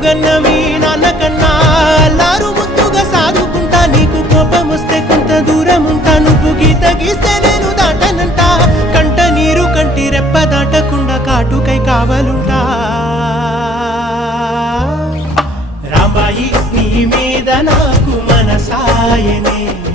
గన్న మీ నాన్నకన్నా అల్లారు ముద్దుగా సాదుకుంటా నీకు కోపం వస్తే కొంత దూరం ఉంటా నువ్వు గీత గీస్తే నేను దాటనంటా కంట నీరు కంటి రెప్ప దాటకుండా కాటుకై కావలుంటా రాంబాయి నీ మీద నాకు మనసాయనే